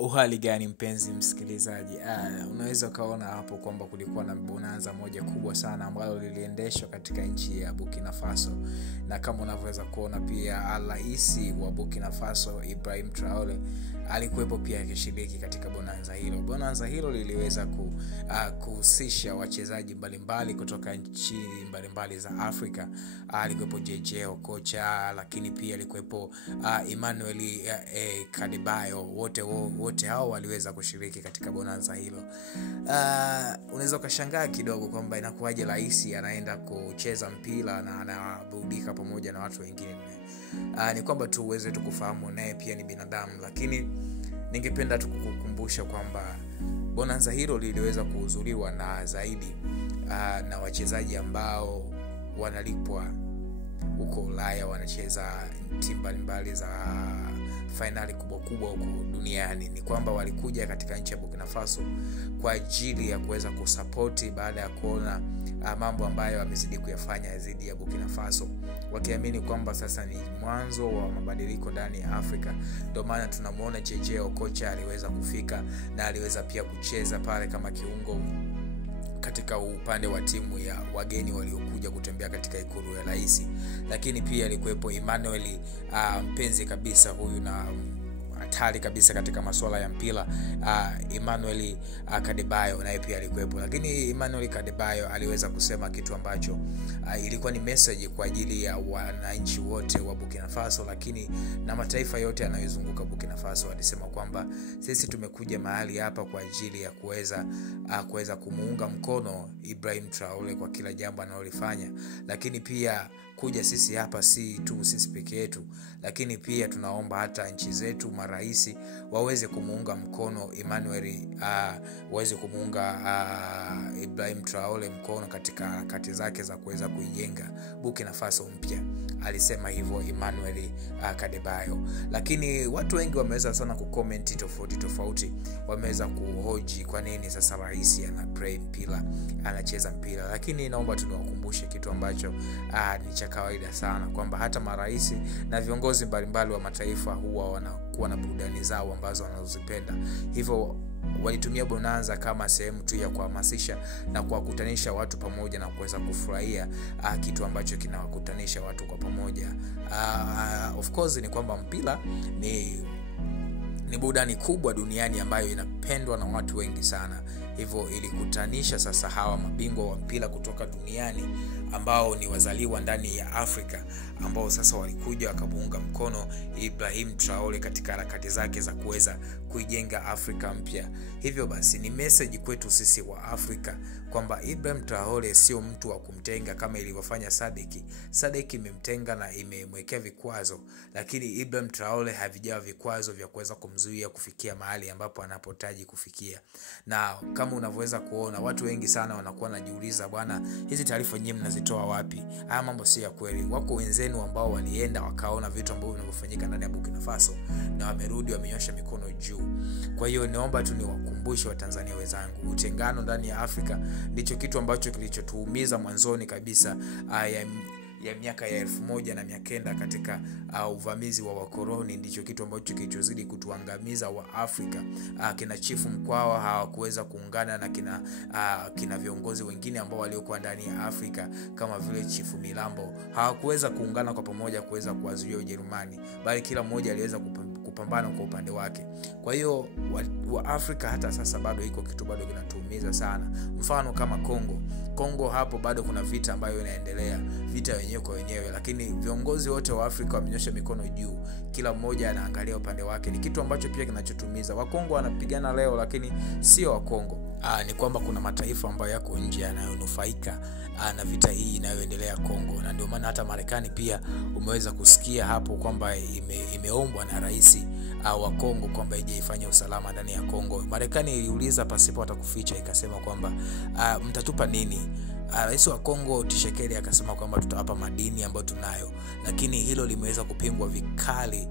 Uhali gani mpenzi msikilizaji? Unaweza kaona hapo kwamba kulikuwa na bonanza moja kubwa sana ambalo liliendeshwa katika nchi ya Burkina Faso, na kama unavyoweza kuona pia rais wa Burkina Faso Ibrahim Traore alikuwepo pia akishiriki katika bonanza hilo. Bonanza hilo liliweza kuhusisha wachezaji mbalimbali kutoka nchi mbalimbali za Afrika. Alikuwepo JJ Okocha, lakini pia alikuwepo Emmanuel Adebayo. Wote hao waliweza kushiriki katika bonanza hilo. Unaweza kushangaa kidogo kwamba inakuwaje rais anaenda kucheza mpira na anaburudika pamoja na watu wengine. Ni kwamba tu uweze kufahamu naye pia ni binadamu, lakini ningependa tukukumbusha kwamba bonanza hilo liliweza kuhudhuriwa na zaidi na wachezaji ambao wanalipwa huko Ulaya, wanacheza timu mbalimbali za finali kubwa huko duniani. Ni kwamba walikuja katika nchi ya Burkina Faso kwa ajili ya kuweza kusupport baada ya kuona mambo ambayo wamezidi kuyafanya dhidi ya Burkina Faso, wakiamini kwamba sasa ni mwanzo wa mabadiliko ndani ya Afrika. Ndio maana tunamuona JJ Okocha aliweza kufika na aliweza pia kucheza pale kama kiungo katika upande wa timu ya wageni waliokuja kutembea katika ikulu ya rais. Lakini pia alikuwepo Emmanuel, mpenzi kabisa huyu na hatari kabisa katika masuala ya mpira, Emmanuel Adebayo naye pia alikuwepo. Lakini Emmanuel Adebayo aliweza kusema kitu ambacho ilikuwa ni message kwa ajili ya wananchi wote wa Burkina Faso, lakini na mataifa yote yanayozunguka Burkina Faso. Alisema kwamba sisi tumekuja mahali hapa kwa ajili ya kuweza kumuunga mkono Ibrahim Traore kwa kila jambo analolifanya, lakini pia kuja sisi hapa si tu sisi peke yetu, lakini pia tunaomba hata nchi zetu marais waweze kumuunga mkono Emmanuel, waweze kumuunga Ibrahim Traore mkono katika harakati zake za kuweza kuijenga Burkina Faso mpya. Alisema hivyo Emmanuel Adebayo. Lakini watu wengi wameweza sana kucomment tofauti, wameweza kuhoji kwa nini sasa rais anaplay mpira, anacheza mpira. Lakini naomba tunawakumbushe kitu ambacho ni cha kawaida sana, kwamba hata marais na viongozi mbalimbali wa mataifa huwa wanakuwa na burudani zao ambazo wanazozipenda. Hivyo walitumia bonanza kama sehemu tu ya kuhamasisha na kuwakutanisha watu pamoja na kuweza kufurahia kitu ambacho kinawakutanisha watu kwa pamoja. Of course ni kwamba mpira ni burudani kubwa duniani ambayo inapendwa na watu wengi sana. Hivyo ilikutanisha sasa hawa mabingwa wa mpira kutoka duniani ambao ni wazaliwa ndani ya Afrika, ambao sasa walikuja wakamuunga mkono Ibrahim Traore katika harakati zake za kuweza kuijenga Afrika mpya. Hivyo basi ni message kwetu sisi wa Afrika kwamba Ibrahim Traore sio mtu wa kumtenga kama ilivyofanya Sadek imemtenga na imemwekea vikwazo, lakini Ibrahim Traore havijawa vikwazo vya kuweza kumzuia kufikia mahali ambapo anapotaji kufikia. Na kama unavyoweza kuona watu wengi sana wanakuwa wanajiuliza, bwana, hizi taarifa nyinyi mnazitoa wapi? Haya mambo si ya kweli. Wako wenzenu ambao walienda wakaona vitu ambavyo vinafanyika ndani ya Burkina Faso na wamerudi wamenyosha mikono juu. Kwa hiyo naomba tu niwakumbushe Watanzania wenzangu, utengano ndani ya Afrika ndicho kitu ambacho kilichotuumiza mwanzoni kabisa ya miaka ya 1900 katika uvamizi wa wakoloni. Ndicho kitu ambacho kilichozidi kutuangamiza wa Afrika. Kina Chifu Mkwawa hawakuweza kuungana na kina viongozi wengine ambao waliokuwa ndani ya Afrika kama vile Chifu Milambo, hawakuweza kuungana kwa pamoja kuweza kuwazuia Ujerumani, bali kila mmoja aliweza kupambana kwa upande wake. Kwa hiyo wa Afrika hata sasa bado iko kitu bado kinatuumiza sana. Mfano kama Kongo hapo bado kuna vita ambayo inaendelea, vita wenyewe kwa wenyewe, lakini viongozi wote wa Afrika wamenyosha mikono juu, kila mmoja anaangalia upande wake. Ni kitu ambacho pia kinachotumiza. Wakongo wanapigana leo, lakini sio Wakongo. Ni kwamba kuna mataifa ambayo yako nje yanayonufaika na vita hii inayoendelea Kongo, na ndio maana hata Marekani pia umeweza kusikia hapo kwamba imeombwa na rais wa Kongo kwamba ije ifanye usalama ndani ya Kongo. Marekani iliuliza pasipo hata kuficha, ikasema kwamba mtatupa nini? Rais wa Kongo Tshisekedi akasema kwamba tutawapa madini ambayo tunayo, lakini hilo limeweza kupingwa vikali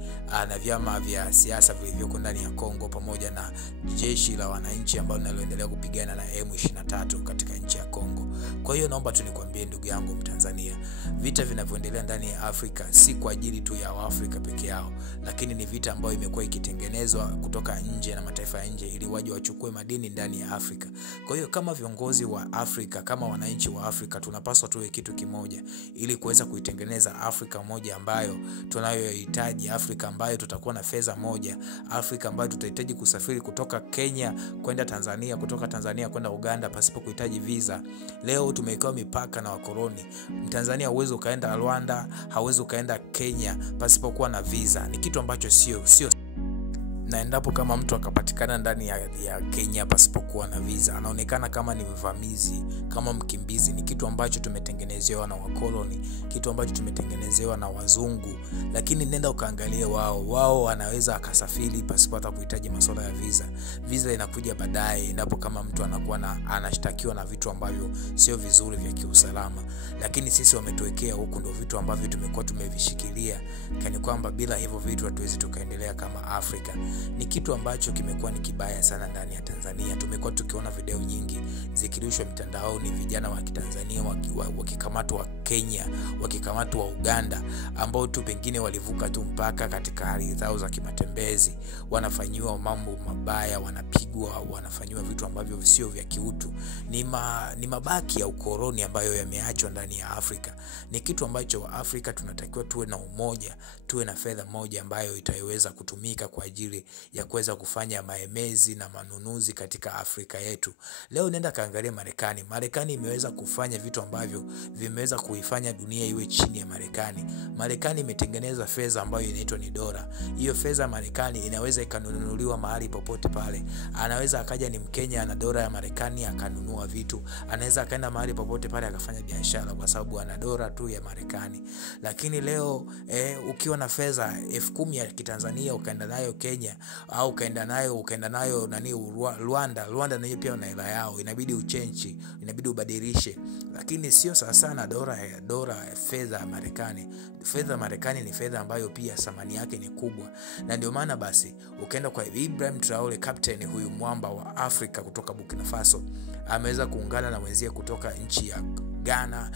na vyama vya siasa vilivyoko ndani ya Kongo pamoja na jeshi la wananchi ambao linaloendelea kupigana na M23 katika nchi ya Kongo. Kwa hiyo naomba tu nikwambie ndugu yangu Mtanzania, vita vinavyoendelea ndani ya Afrika si kwa ajili tu ya Waafrika peke yao, lakini ni vita ambayo imekuwa ikitengenezwa kutoka nje na mataifa ya nje ili waje wachukue madini ndani ya Afrika. Kwa hiyo kama viongozi wa Afrika, kama wananchi wa Afrika, tunapaswa tuwe kitu kimoja ili kuweza kuitengeneza Afrika moja ambayo tunayohitaji, Afrika ambayo tutakuwa na fedha moja, Afrika ambayo tutahitaji kusafiri kutoka Kenya kwenda Tanzania, kutoka Tanzania kwenda Uganda pasipo kuhitaji visa. Leo tumewekewa mipaka na wakoloni. Mtanzania hauwezi ukaenda Rwanda, hauwezi ukaenda Kenya pasipo kuwa na visa. Ni kitu ambacho sio na endapo kama mtu akapatikana ndani ya Kenya pasipokuwa na visa, anaonekana kama ni mvamizi, kama mkimbizi. Ni kitu ambacho tumetengenezewa na wakoloni, kitu ambacho tumetengenezewa na wazungu. Lakini nenda ukaangalie wao wanaweza akasafiri pasipo hata kuhitaji masuala ya visa. Visa inakuja baadaye endapo kama mtu anakuwa anashtakiwa na vitu ambavyo sio vizuri vya kiusalama. Lakini sisi wametuwekea huku ndio vitu ambavyo tumekuwa tumevishikilia, kani kwamba bila hivyo vitu hatuwezi tukaendelea kama Afrika. Ni kitu ambacho kimekuwa ni kibaya sana ndani ya Tanzania. Tumekuwa tukiona video nyingi zikirushwa mitandaoni, vijana wa Kitanzania wakikamatwa Kenya, wakikamatwa Uganda, ambao tu pengine walivuka tu mpaka katika hali zao za kimatembezi, wanafanywa mambo mabaya, wanapigwa, wanafanywa vitu ambavyo sio vya kiutu. Ni mabaki ya ukoloni ambayo yameachwa ndani ya Afrika. Ni kitu ambacho Afrika tunatakiwa tuwe na umoja, tuwe na fedha moja ambayo itaweza kutumika kwa ajili ya kuweza kufanya maemezi na manunuzi katika Afrika yetu. Leo nenda kaangalia Marekani. Marekani imeweza kufanya vitu ambavyo vimeweza kuifanya dunia iwe chini ya Marekani. Marekani imetengeneza fedha ambayo inaitwa ni dola. Hiyo fedha Marekani inaweza ikanunuliwa mahali popote pale. Anaweza akaja ni Mkenya ana dola ya Marekani akanunua vitu. Anaweza akaenda mahali popote pale akafanya biashara kwa sababu ana dola tu ya Marekani. Lakini leo ukiwa na fedha 10,000 ya Kitanzania ukaenda nayo Kenya au ukaenda nayo Rwanda nayo pia una hela yao, inabidi uchenji, inabidi ubadilishe. Lakini sio sana dola fedha ya Marekani. Fedha ya Marekani ni fedha ambayo pia thamani yake ni kubwa. Na ndio maana basi ukaenda kwa Ibrahim Traore, captain huyu mwamba wa Afrika kutoka Burkina Faso, ameweza kuungana na wenzie kutoka nchi ya Ghana,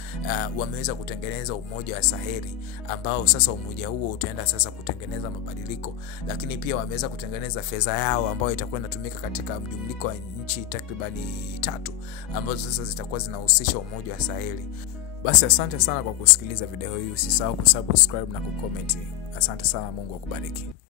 wameweza kutengeneza umoja wa Saheli ambao sasa umoja huo utaenda sasa kutengeneza mabadiliko. Lakini pia wameweza kutengeneza fedha yao ambayo itakuwa inatumika katika mjumliko wa nchi takribani 3 ambazo sasa zitakuwa zinahusisha umoja wa Saheli. Basi asante sana kwa kusikiliza video hii. Usisahau kusubscribe na kucomment. Asante sana, Mungu akubariki.